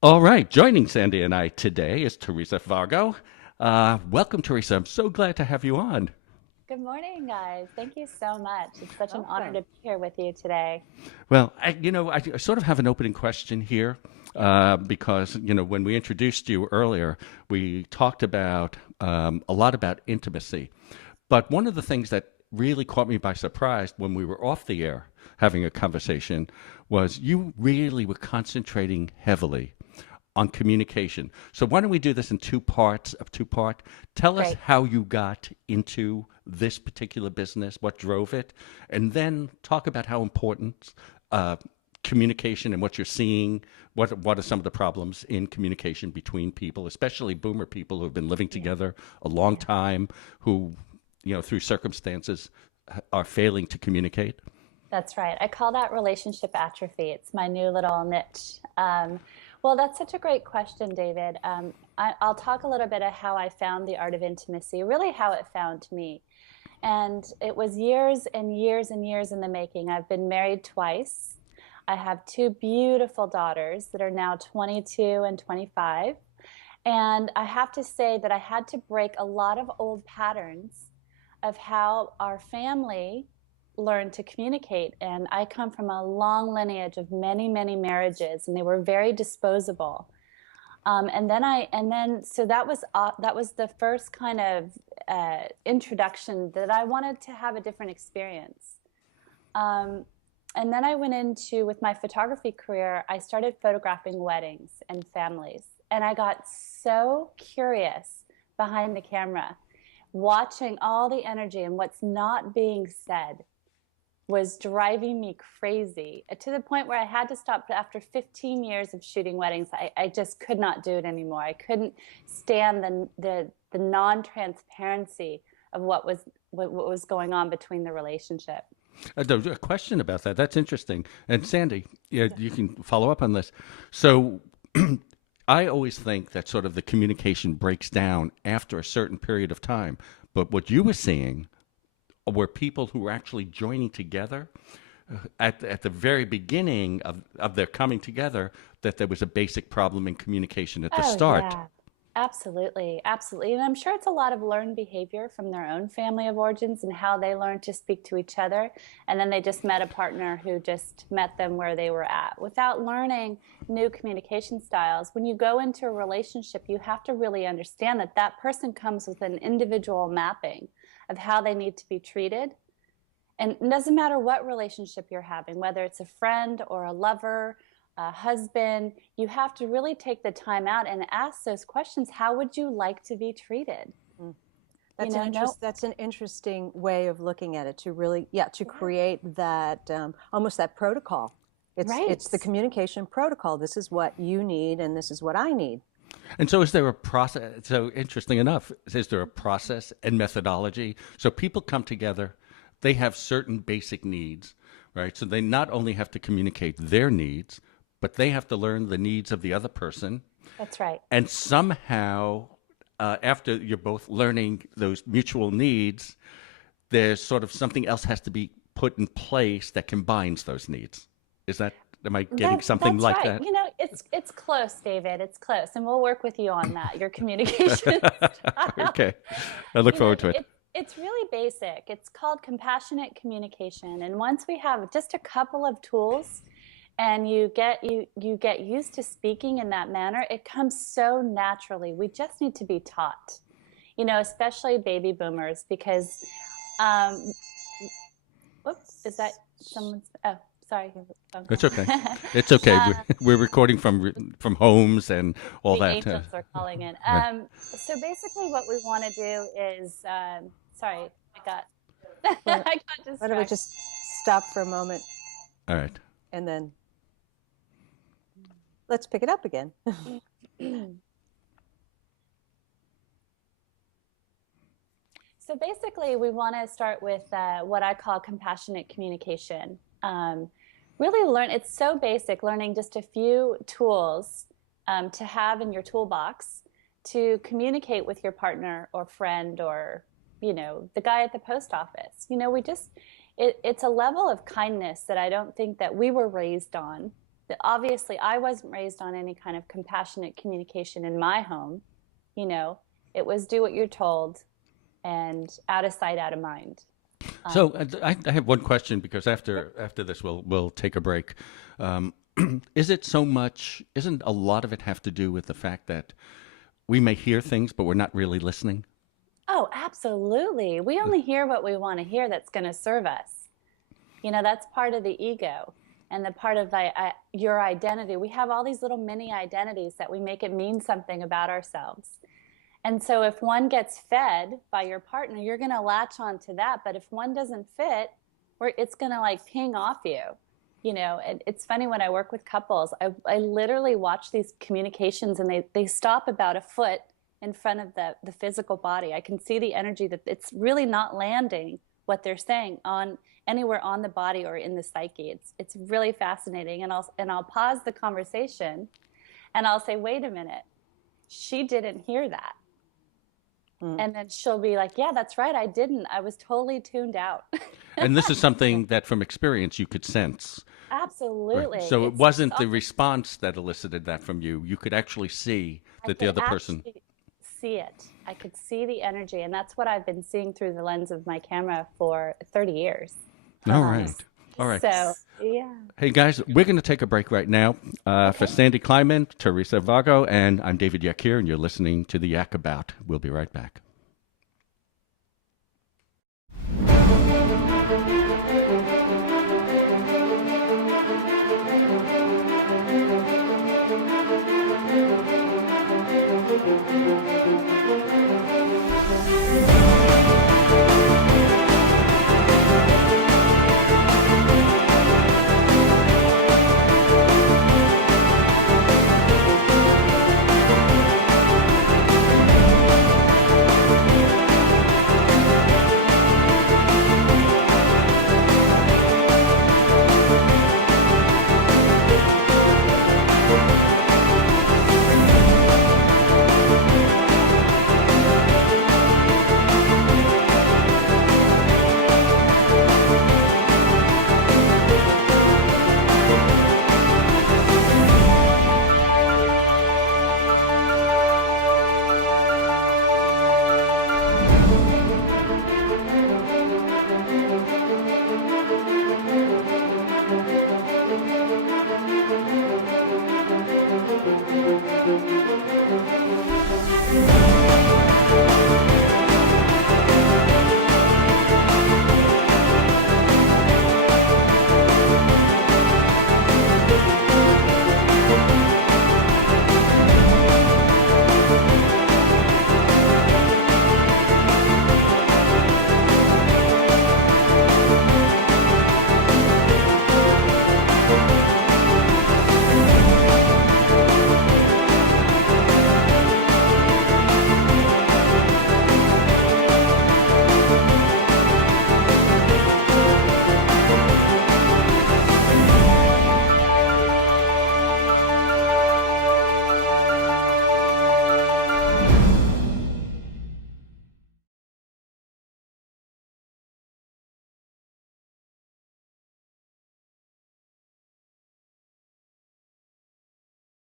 All right, joining Sandy and I today is Theresa Vargo. Welcome, Theresa. I'm so glad to have you on. Good morning, guys. Thank you so much. It's such an honor Welcome. to be here with you today. Well, I sort of have an opening question here because, when we introduced you earlier, we talked about a lot about intimacy. But one of the things that really caught me by surprise when we were off the air having a conversation was you really were concentrating heavily on communication. So why don't we do this in two parts of two part? Tell us Great. how you got into this particular business, what drove it, and then talk about how important uh, communication and what you're seeing. What are some of the problems in communication between people, especially boomer people who have been living Yeah. together a long Yeah. time, who through circumstances are failing to communicate? That's right. I call that relationship atrophy. It's my new little niche. Well, that's such a great question, David. I'll talk a little bit of how I found the art of intimacy, really how it found me. And it was years and years and years in the making. I've been married twice. I have two beautiful daughters that are now 22 and 25. And I have to say that I had to break a lot of old patterns of how our family learned to communicate. And I come from a long lineage of many, many marriages, and they were very disposable. So that was the first kind of introduction that I wanted to have a different experience. Um, and then I went into, with my photography career, I started photographing weddings and families. And I got so curious behind the camera, watching all the energy and what's not being said was driving me crazy to the point where I had to stop after 15 years of shooting weddings. I just could not do it anymore. I couldn't stand the non-transparency of what was going on between the relationship. A question about that. That's interesting. And Sandy, yeah, you can follow up on this. So I always think that sort of the communication breaks down after a certain period of time. But what you were seeing were people who were actually joining together at the very beginning of their coming together, that there was a basic problem in communication at the Oh, start. yeah. Absolutely, absolutely. And I'm sure it's a lot of learned behavior from their own family of origins and how they learned to speak to each other. And then they just met a partner who just met them where they were at without learning new communication styles. When you go into a relationship, you have to really understand that that person comes with an individual mapping of how they need to be treated. And it doesn't matter what relationship you're having, whether it's a friend or a lover, a husband, you have to really take the time out and ask those questions. How would you like to be treated? Mm. You That's know, no, that's an interesting way of looking at it, to really, yeah, to create that almost that protocol. right. It's the communication protocol. This is what you need and this is what I need. And so, is there a process? So, interesting enough, is there a process and methodology? So, people come together, they have certain basic needs, right? So, they not only have to communicate their needs, but they have to learn the needs of the other person. That's right. And somehow, after you're both learning those mutual needs, there's sort of something else has to be put in place that combines those needs. Is that, am I getting something That's like right. that? It's close, David. It's close, and we'll work with you on that. Your communication style. Okay. I look You know, forward to it. it's really basic. It's called compassionate communication, and once we have just a couple of tools, and you get used to speaking in that manner, it comes so naturally. We just need to be taught. Especially baby boomers, because um, whoops, is that someone's? Oh, sorry, phone It's call. okay. It's okay. We're recording from homes and all The that. angels are calling in. Right. So basically, what we want to do is, sorry, I got, Why, I got why don't we distracted. just stop for a moment All right. and then let's pick it up again. So basically, we want to start with what I call compassionate communication. Really learn, it's so basic, learning just a few tools to have in your toolbox to communicate with your partner or friend or, the guy at the post office. It's a level of kindness that I don't think that we were raised on. obviously I wasn't raised on any kind of compassionate communication in my home. You know, it was do what you're told and out of sight, out of mind. So I have one question because after this we'll take a break. Is it so much? Isn't a lot of it have to do with the fact that we may hear things, but we're not really listening? Oh, absolutely. We only hear what we want to hear that's going to serve us. You know, that's part of the ego and the part of your identity. We have all these little mini identities that we make it mean something about ourselves. And so if one gets fed by your partner, you're going to latch on to that. But if one doesn't fit, it's going to like ping off you. You know, it's funny when I work with couples, I literally watch these communications and they stop about a foot in front of the physical body. I can see the energy that it's really not landing what they're saying on anywhere on the body or in the psyche. It's really fascinating. And I'll pause the conversation and I'll say, wait a minute, she didn't hear that. And then she'll be like, yeah, that's right, I didn't. I was totally tuned out. And this is something that from experience you could sense. Absolutely. Right. So it wasn't the response that elicited that from you. You could actually see that the other person. See it. I could see the energy. And that's what I've been seeing through the lens of my camera for 30 years. All right. All right. So, yeah. Hey, guys, we're going to take a break right now. For Sandy Kleiman, Theresa Vargo, and I'm David Yakir, and you're listening to the Yak About. We'll be right back.